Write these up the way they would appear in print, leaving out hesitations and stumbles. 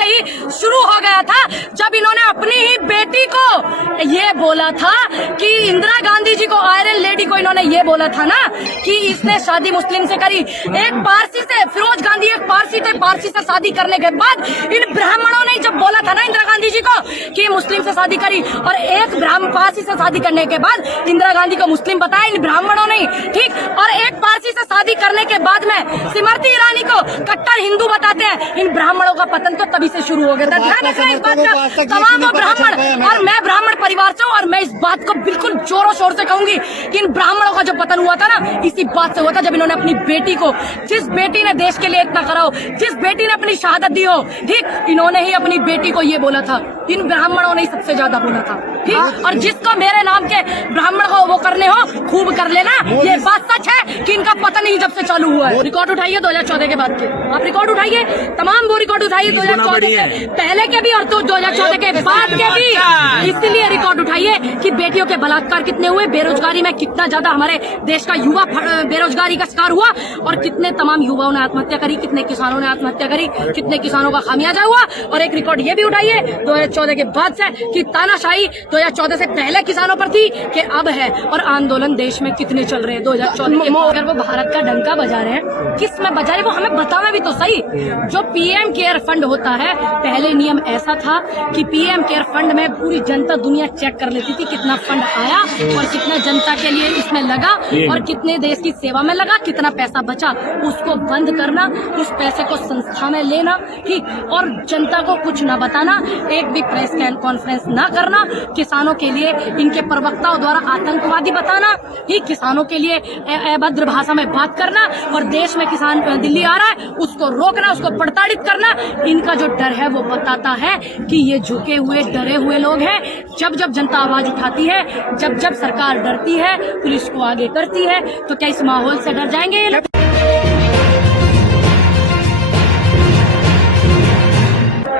से ही शुरू हो गया था, जब इन्होंने अपनी ही बेटी को ये बोला था कि इंदिरा गांधी जी को, आयरन लेडी को इन्होंने ये बोला था ना कि इसने शादी मुस्लिम से करी। एक पारसी से, फिरोज गांधी एक पारसी थे, पारसी से शादी करने के बाद इन ब्राह्मणों ने जब बोला था ना इंदिरा गांधी जी को कि मुस्लिम से शादी करी, और एक ब्राह्मण पारसी से शादी करने के बाद इंदिरा गांधी को मुस्लिम बताया इन ब्राह्मणों ने, ठीक। और एक पारसी से शादी करने के बाद में स्मृति ईरानी को कट्टर हिंदू बताते हैं। इन ब्राह्मणों का पतन तो तभी से शुरू हो गया था। ध्यान रखना इस बात का, तमाम ब्राह्मण, और मैं ब्राह्मण परिवार से हूँ, और मैं इस बात को बिल्कुल जोरों शोर से कहूंगी कि इन ब्राह्मणों का जो पतन हुआ था ना, इसी बात से हुआ था जब इन्होंने अपनी बेटी को, जिस बेटी ने देश के लिए इतना करा हो, जिस बेटी ने अपनी शहादत दी हो, ठीक, इन्होंने ही अपनी बेटी को ये बोला था। इन ब्राह्मणों ने सबसे ज्यादा बोला था, ठीक। और जिसको मेरे नाम के ब्राह्मण को वो करने हो, खूब कर लेना। ये बात सच है कि इनका पतन ही जब से चालू हुआ है। रिकॉर्ड उठाइए 2014 के बाद के, आप रिकॉर्ड उठाइए, तमाम वो रिकॉर्ड उठाइए 2014 के पहले के भी और 2014 के बाद के भी। इसलिए रिकॉर्ड उठाइए कि बेटियों के बलात्कार कितने हुए, बेरोजगारी में कितना ज्यादा हमारे देश का युवा बेरोजगारी का शिकार हुआ, और कितने तमाम युवाओं ने आत्महत्या करी, कितने किसानों ने आत्महत्या करी, कितने किसानों का खामियाजा हुआ। और एक रिकॉर्ड ये भी उठाइए 2014 के बाद से कि तानाशाही 2014 से पहले किसानों पर थी कि अब है, और आंदोलन देश में कितने चल रहे हैं 2014 के। अगर वो भारत का डंका बजा रहे हैं, किस में बजा रहे वो हमें बतावे भी तो सही। जो पीएम केयर फंड होता है, पहले नियम ऐसा था कि पीएम केयर फंड में पूरी जनता दुनिया चेक कर लेती थी कितना फंड आया और कितना जनता के लिए इसमें लगा और कितने देश की सेवा में लगा, कितना पैसा बचा, उसको बंद करना, उस पैसे को संस्था में लेना, ठीक, और जनता को कुछ न बताना, एक भी प्रेस कॉन्फ्रेंस न करना, किसानों के लिए इनके प्रवक्ताओं द्वारा आतंकवादी बताना, ठीक, किसानों के लिए अभद्र भाषा में बात करना, और देश में किसान दिल्ली आ रहा है उसको रोकना, उसको प्रताड़ित करना। इनका जो डर है वो बताता है कि ये झुके हुए डरे हुए लोग हैं। जब जब जनता आवाज उठाती है, जब जब सरकार डरती है, पुलिस को आगे करती है, तो क्या इस माहौल से डर जाएंगे ये लोग?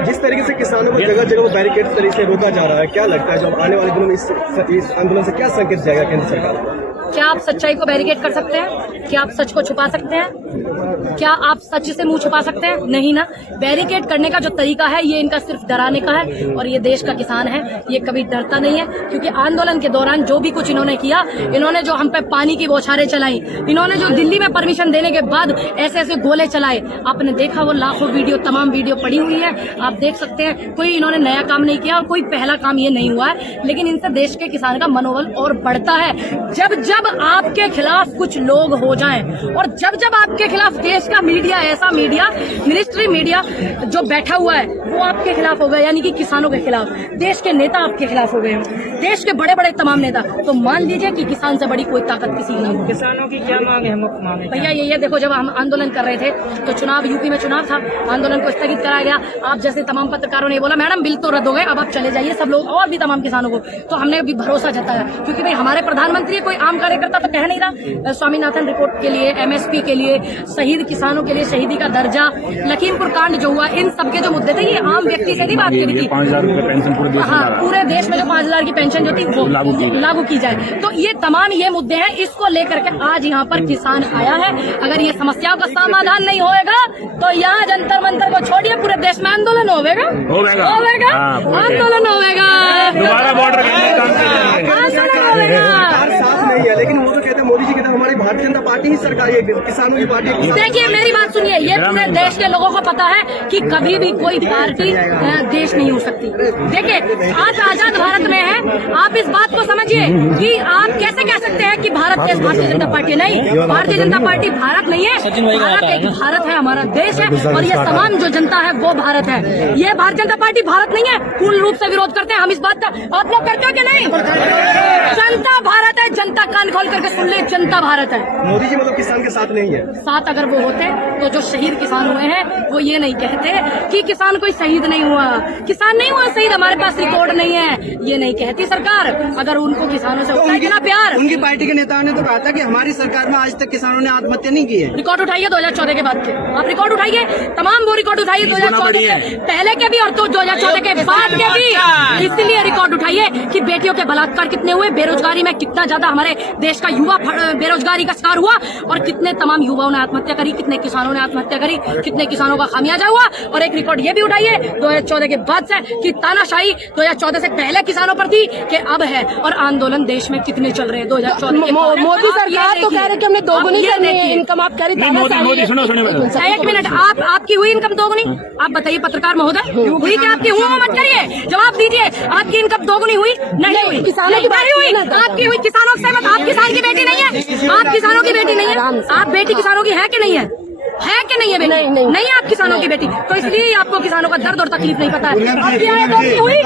जिस तरीके से किसानों को जगह जगह बैरिकेड तरीके से रोका जा रहा है, क्या लगता है जब आने वाले दिनों में इस आंदोलन से क्या संकेत जाएगा केंद्र सरकार को? क्या आप सच्चाई को बैरिकेड कर सकते हैं? क्या आप सच को छुपा सकते हैं? क्या आप सच से मुंह छुपा सकते हैं? नहीं ना। बैरिकेड करने का जो तरीका है ये इनका सिर्फ डराने का है, और ये देश का किसान है, ये कभी डरता नहीं है। क्योंकि आंदोलन के दौरान जो भी कुछ इन्होंने किया, इन्होंने जो हम पे पानी की बौछारें चलाई, इन्होंने जो दिल्ली में परमिशन देने के बाद ऐसे ऐसे गोले चलाए, आपने देखा वो लाखों वीडियो, तमाम वीडियो पड़ी हुई है, आप देख सकते हैं। कोई इन्होंने नया काम नहीं किया और कोई पहला काम ये नहीं हुआ है, लेकिन इनसे देश के किसान का मनोबल और बढ़ता है। जब जब आपके खिलाफ कुछ लोग हो जाएं, और जब जब आपके खिलाफ देश का मीडिया, ऐसा मीडिया, मिनिस्ट्री मीडिया जो बैठा हुआ है वो आपके खिलाफ हो गया, यानी कि किसानों के खिलाफ, देश के नेता आपके खिलाफ हो गए हैं, देश के बड़े बड़े तमाम नेता, तो मान लीजिए कि किसान से बड़ी कोई ताकत किसी की नहीं है। किसानों की क्या मांग है? मुख्य मांग है भैया ये देखो, जब हम आंदोलन कर रहे थे तो चुनाव, यूपी में चुनाव था, आंदोलन को स्थगित कराया गया। आप जैसे तमाम पत्रकारों ने बोला मैडम बिल तो रद्द हो गए, अब आप चले जाइए, सब लोग और भी तमाम किसानों को, तो हमने भी भरोसा जताया, क्योंकि भाई हमारे प्रधानमंत्री कोई आम कार्यकर्ता तो कह नहीं रहा। स्वामीनाथन रिपोर्ट के लिए, एमएसपी के लिए, शहीद किसानों के लिए शहीदी का दर्जा, लखीमपुर कांड जो हुआ, इन सब के जो मुद्दे थे, ये आम व्यक्ति से नहीं बात करी थी। 5,000 रुपए पेंशन पूरे देश में, हाँ, पूरे देश में जो 5,000 की पेंशन जो थी वो लागू की जाए। तो ये तमाम ये मुद्दे हैं, इसको लेकर के आज यहाँ पर किसान आया है। अगर ये समस्याओं का समाधान नहीं होएगा तो यहाँ जंतर मंतर को छोड़िए, पूरे देश में आंदोलन होगा, आंदोलन होगा, दोबारा बॉर्डर नहीं है। लेकिन वो तो कहते हैं, मोदी जी कहते हैं हमारी भारतीय जनता पार्टी ही सरकारी है, किसानों की पार्टी है। देखिए मेरी बात सुनिए, ये पूरे देश के लोगों को पता है कि कभी भी कोई पार्टी देश नहीं हो सकती। देखिए आज आजाद भारत में है, आप इस बात को समझिए कि आप कैसे कह सकते हैं कि भारत देश भारतीय जनता पार्टी नहीं। भारतीय जनता पार्टी भारत नहीं है, भारत एक भारत है, हमारा देश है, और ये तमाम जो जनता है वो भारत है। ये भारतीय जनता पार्टी भारत नहीं है, पूर्ण रूप से विरोध करते हैं हम इस बात का। आप लोग करते हो कि नहीं? जनता भारत है, जनता कान खोल करके सुन ले, जनता भारत है। मोदी जी मतलब किसान के साथ नहीं है। साथ अगर वो होते तो जो शहीद किसान हुए हैं वो ये नहीं कहते कि किसान कोई शहीद नहीं हुआ, किसान नहीं हुआ शहीद, हमारे पास रिकॉर्ड नहीं है, ये नहीं कहती सरकार। अगर उनको किसानों से होता है इतना प्यार। उनकी पार्टी के नेताओं ने तो कहा था कि हमारी सरकार में आज तक किसानों ने आत्महत्या नहीं की है। रिकॉर्ड उठाइए 2014 के बाद के, आप रिकॉर्ड उठाइए, तमाम वो रिकॉर्ड उठाइए 2014 के पहले के भी और तो 2014 के बाद के भी, इसलिए रिकॉर्ड उठाइए कि बेटियों के बलात्कार कितने हुए, बेरोजगारी में कितना ज्यादा हमारे देश का युवा बेरोजगारी का शिकार हुआ और कितने तमाम युवाओं ने आत्महत्या करी, कितने किसानों ने आत्महत्या करी, कितने किसानों का खामियाजा हुआ। और एक रिकॉर्ड ये भी उठाइए 2014 के बाद से कि तानाशाही 2014 से पहले किसानों पर थी कि अब है, और आंदोलन देश में कितने चल रहे हैं 2014 के बाद। मोदी सरकार तो कह रहे कि हमने दोगुनी करनी है इनकम, आप कह रही मोदी सुनो एक मिनट, आपकी हुई इनकम दोगुनी? आप बताइए पत्रकार महोदय, हुई क्या आपकी? हुआ मत करिए, जवाब दीजिए। आपकी इनकम दोगुनी हुई? नहीं हुई। किसानों की नहीं हुई। आपकी हुई? किसानों से मत, आप किसान की बेटी नहीं है, आप किसानों की बेटी नहीं है, आप बेटी किसानों की है कि नहीं है? है कि नहीं है बेटी? नहीं आप किसानों की बेटी, तो इसलिए आपको किसानों का दर्द और तकलीफ नहीं पता है। आपकी आय दोगुनी हुई?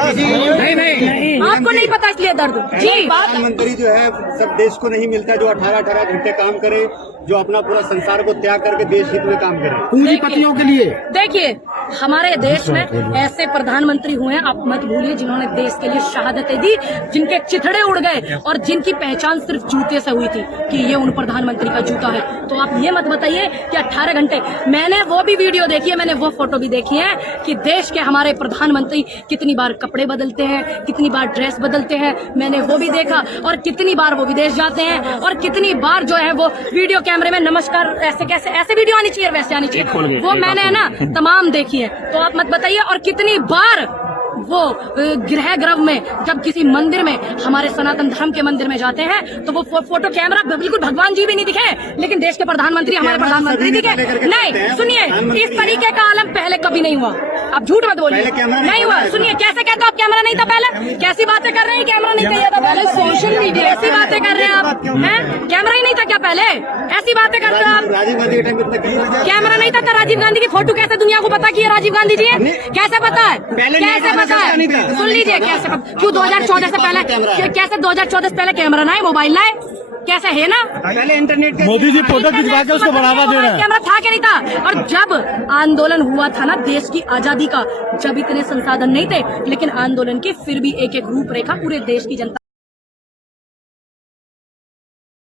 नहीं, आपको नहीं पता इसलिए दर्द। जी, प्रधानमंत्री जो है सब देश को नहीं मिलता जो 18-18 घंटे काम करे, जो अपना पूरा संसार को त्याग करके देश हित में काम करे पूंजीपतियों के लिए। देखिए हमारे देश में ऐसे प्रधानमंत्री हुए हैं, आप मत भूलिए, जिन्होंने देश के लिए शहादतें दी, जिनके चिथड़े उड़ गए और जिनकी पहचान सिर्फ जूते से हुई थी कि ये उन प्रधानमंत्री का जूता है। तो आप ये मत बताइए कि 18 घंटे, मैंने वो भी वीडियो देखी है, मैंने वो फोटो भी देखी है कि देश के हमारे प्रधानमंत्री कितनी बार कपड़े बदलते हैं, कितनी बार ड्रेस बदलते हैं, मैंने वो भी देखा। और कितनी बार वो विदेश जाते हैं और कितनी बार जो है वो वीडियो कैमरे में नमस्कार ऐसे कैसे, ऐसे वीडियो आनी चाहिए, वैसे आनी चाहिए, वो मैंने ना तमाम देखी है। तो आप मत बताइए। और कितनी बार वो गृह ग्रह में, जब किसी मंदिर में, हमारे सनातन धर्म के मंदिर में जाते हैं, तो वो फोटो कैमरा, बिल्कुल भगवान जी भी नहीं दिखे, लेकिन देश के प्रधानमंत्री, हमारे प्रधानमंत्री दिखे नहीं। सुनिए, इस तरीके का आलम पहले कभी नहीं हुआ, आप झूठ मत बोलिए, नहीं हुआ। सुनिए, कैसे कहते हो आप, कैमरा नहीं था पहले? कैसी बातें कर रहे हैं, कैमरा नहीं चाहिए था पहले? सोशल मीडिया ऐसी बातें कर रहे हैं आप, हैं? कैमरा ही नहीं था क्या पहले? ऐसी बातें करते हो आप? राजीव गांधी के टाइम में इतना कैमरा नहीं था, राजीव गांधी की फोटो कैसे दुनिया को पता कि राजीव गांधी जी है? कैसे पता है? कैसे पता है? सुन लीजिए, कैसे क्यों 2014 से पहले, कैसे 2014 से पहले कैमरा ना है, मोबाइल ना है, कैसे है ना? पहले इंटरनेट के मोदी जी फोटो खिंचवा के उसको बढ़ावा दे रहे हैं। कैमरा था कि नहीं था? और जब आंदोलन हुआ था ना देश की आजादी का, जब इतने संसाधन नहीं थे, लेकिन आंदोलन की फिर भी एक एक रूपरेखा पूरे देश की जनता